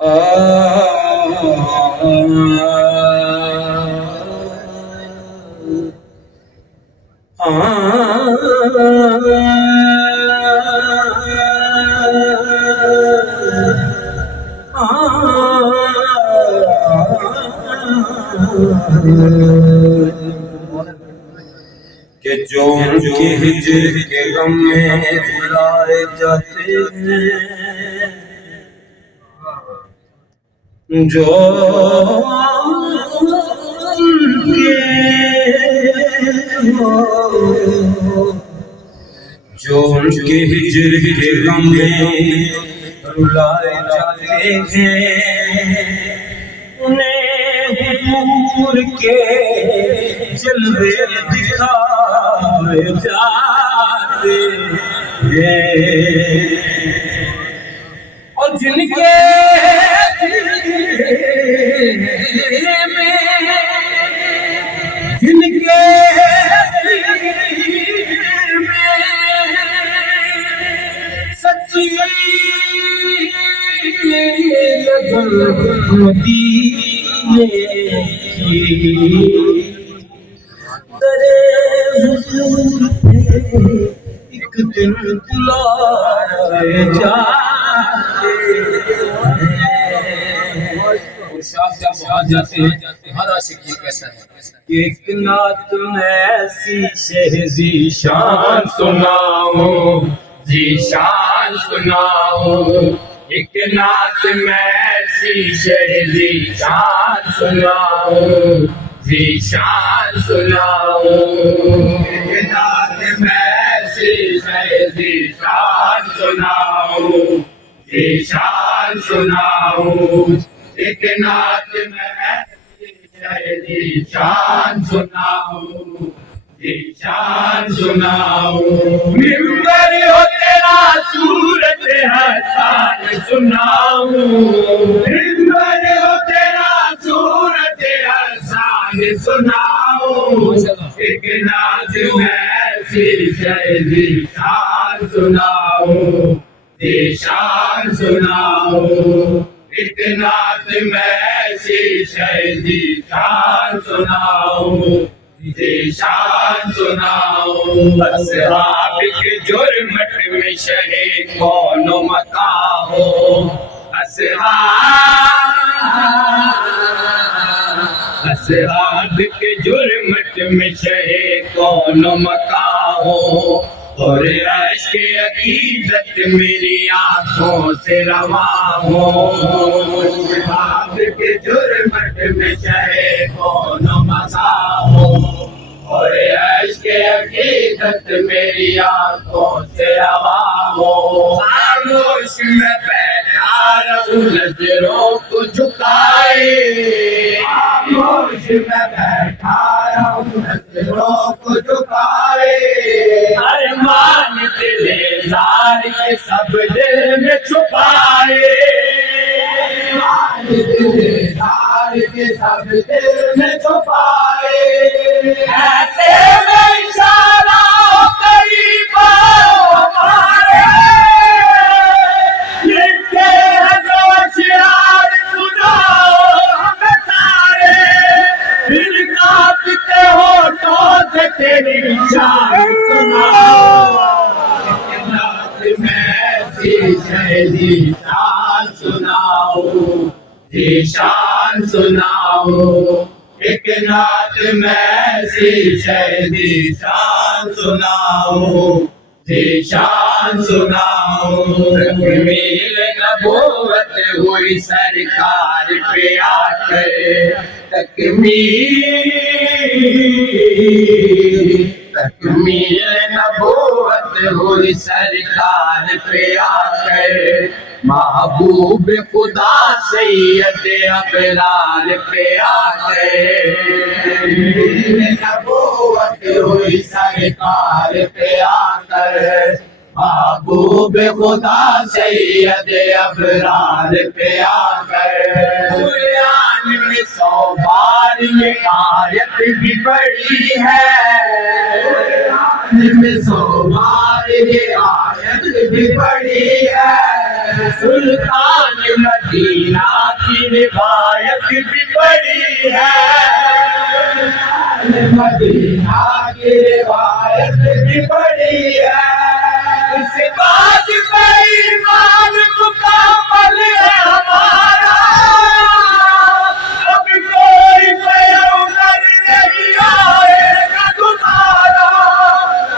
کہ جو ان کی ہجر کے غم میں بلائے جاتے ہیں، جو ان کے ہجر کے غم میں رلائے جاتے ہیں، انہیں حضور کے جلوے دکھائے جاتے ہیں، اور جن کے سچی مدینے کی درے حضور پہ ایک دن بلائے جاتے ہیں۔ ہر عاشق یہ کہتا ہے ایک نعت میں ایسی شہزی شان سناؤں، ذیشان سناؤں، ایک نعت میں ایسی شہزی شان سناؤں، ذیشان سناؤں، ایک نعت میں ایسی شہزی شان سناؤں، ذیشان سناؤں، ایک نعت میں ایسی شہزی شان سناؤں، ذیشان سناؤں، ممبر ہو تیرا صورت حسان سناؤں، ممبر ہو تیرا صورت حسان سناؤں، ایک نعت میں ایسی شہزی شان سناؤں، ذیشان سناؤں، ایک نعت میں ایسی شہزی شان سناؤں، ذیشان سناؤں، اصحاب کے جرمٹ میں شہ کون و مکاں ہو، اصحاب کے جرمٹ میں شہ کون و مکاں ہو، اور عشق عقیدت میری آنکھوں سے رواں ہو، اصحاب کے جرمٹ میں شہ کون و مکاں ہو، اور عشق عقیدت میری آنکھوں سے رواں ہو، خاموش میں بیٹھا رہوں نظروں کو جھکائے، خاموش میں بیٹھا رہوں نظروں کو جھکائے، ارمان دل زار کے سب دل میں چھپائے، ارمان دل زار کے سب دل میں چھپائے، ایسے میں اشارہ قریب ہمارے، لکھتے ہیں جو اشعار سناؤ ہمیں سارے، پھر کانپتے ہونٹوں سے تیری شان سناؤ، ایک نعت میں ایسی شہزی شان سناؤں، ذیشان سناؤں، ایک نعت میں ایسی شہزی شان سناؤں، ذیشان سناؤں، تکمیل نبوت ہوئی سرکار پہ آ کر، تکمیل نبوت ہوئی سرکار پہ آ کر، محبوب خدا سید ابرار پہ آ کر، نبوت ہوئی سرکار پہ آ کر، محبوب خدا سید ابرار پہ آ کر، قرآن میں 100 بار یہ آیت بھی پڑھی ہے، قرآن میں 100 بار یہ آیت بھی بڑی ہے، سلطان مدینہ کی روایت بھی بڑی ہے، مدینہ کی روایت بھی بڑی ہے، اس بات پہ ایمان مکمل ہے ہمارا، اب کوئی پیغمبر نہیں آئے گا تمہارا،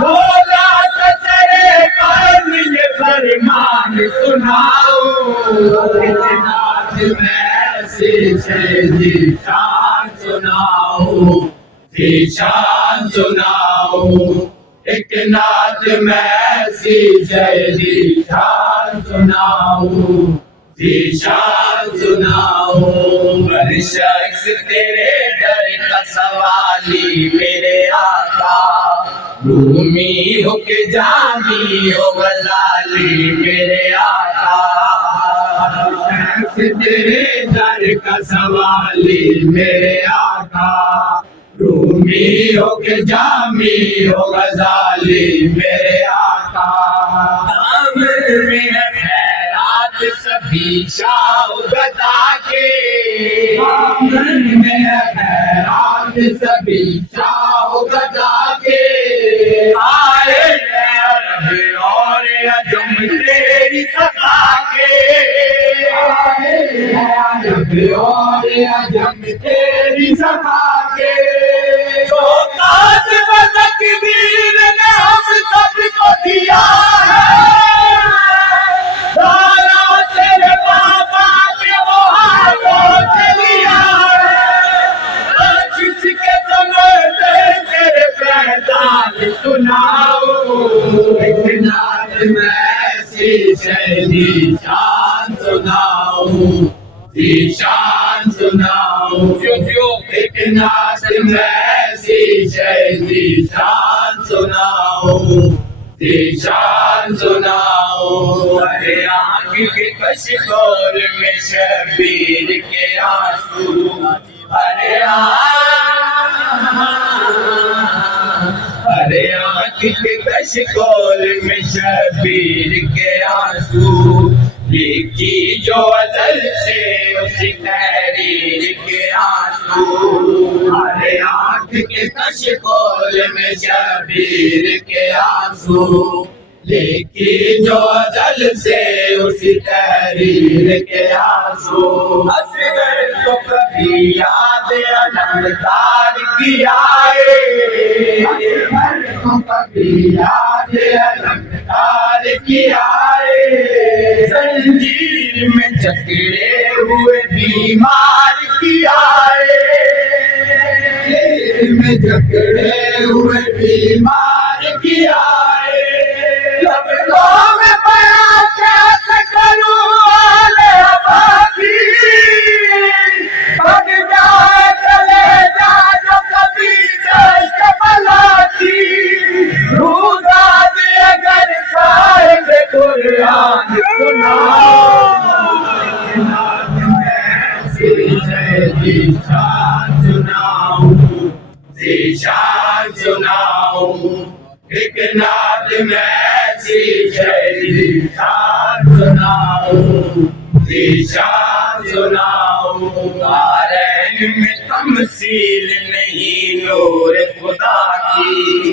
بولا تو سرے کام یہ فرمان سناؤ، نعت میں سی شان سناؤ، شان سناؤ، ایک نعت میں سی شان سناؤ، شان سناؤ، ہر شخص تیرے در کا سوالی میرے آقا، رومی ہو کہ جامی ہو غزالی میرے آقا، ہر شخص تیرے در کا سوالی میرے آقا، رومی ہو کہ جامی ہو غزالی میرے آقا، دامن میں خیرات سبھی شاہ گدا کے، دامن میں خیرات سبھی شاہ گدا کے، آئے عرب اور عجم تیری سخا کے، آئے عرب اور عجم تیری سخا کے، جو قاسم تکبیر نے ہم سب کو دیا ہے، سارا تیرے بابا کے وہ ہاتھوں سے لیا ہے، کس کے سمجھتے تیرے پہچان سناؤ، ایک نعت میں سی شان سناؤ، شان سناؤ، ایک نعت میں سی شان سناؤ، شان سناؤ، ارے آنکھ کے کشکول میں شبیر کے آنسو، ارے آنکھ کے کشکول میں شبیر کے آنسو، لکھی جو ازل سے اسی تحریر کے آنسو، ارے آنکھ کے کشکول میں شبیر کے آنسو، لکھی جو ازل سے اسی تحریر کے آنسو، اصغر کو کبھی یاد علمدار کی آئے، اصغر کو کبھی یاد علمدار کی آئے، زنجیر میں جکڑے ہوئے بیمار کی آئے، زنجیر میں جکڑے ہوئے بیمار کی آئے، لفظوں میں بیان کیسے کروں آل آبادی، بھگ جائے چلے جا جو کبھی جشن بلاتی، روزہ دے اگر صاحب قرآن سناؤ، شان سناؤ، شان سناؤ، ایک نعت میں سی شان سناؤ، شان سناؤ، دارین میں تمثیل نہیں نور خدا کی،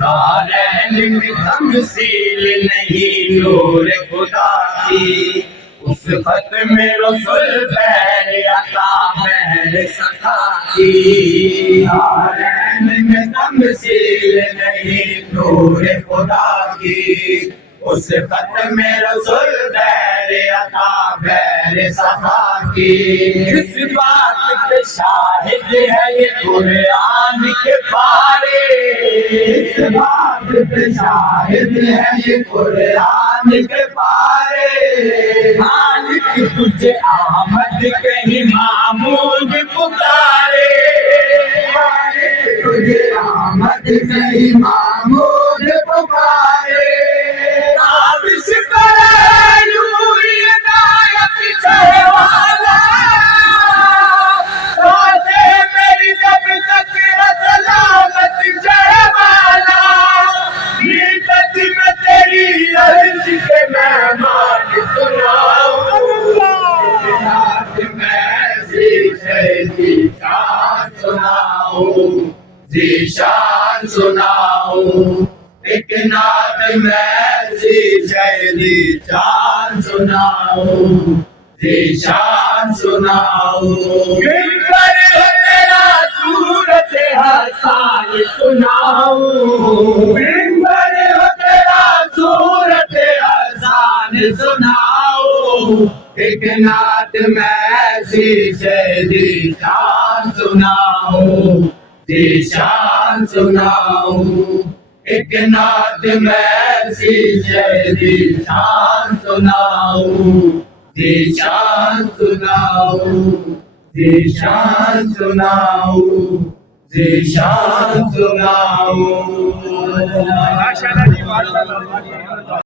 دارین میں تمثیل نہیں نور خدا کی، اس ختم رسول بہر عطا بہر سخا کی، دارین میں تمثیل نہیں نور خدا کی، اس ختم رسول بہر عطا بہر سخا کی، اس بات پہ شاہد ہے یہ قرآن کے پارے، اس بات پہ شاہد ہے یہ قرآن کے پارے، خالق تجھے آمد کہیں محمود پکارے، خالق تجھے آمد کہیں محمود پکارے، تابش کرے نوری عنایت چہرے والا، سانسیں میری جب تک سلامت چہرے والا، مہمان سناؤں نعت میں ذیشان سناؤں ذیشان سناؤں ایک نعت میں ذیشان سناؤں ذیشان سناؤں ممبر ہو تیرا صورت حسان سناؤں ممبر ہو تیرا صورت حسان سناؤں ایک نعت میں ذیشان سناؤں ذیشان سناؤں ایک نعت میں ذیشان سناؤں ذیشان سناؤں ذیشان سناؤں ذیشان سناؤں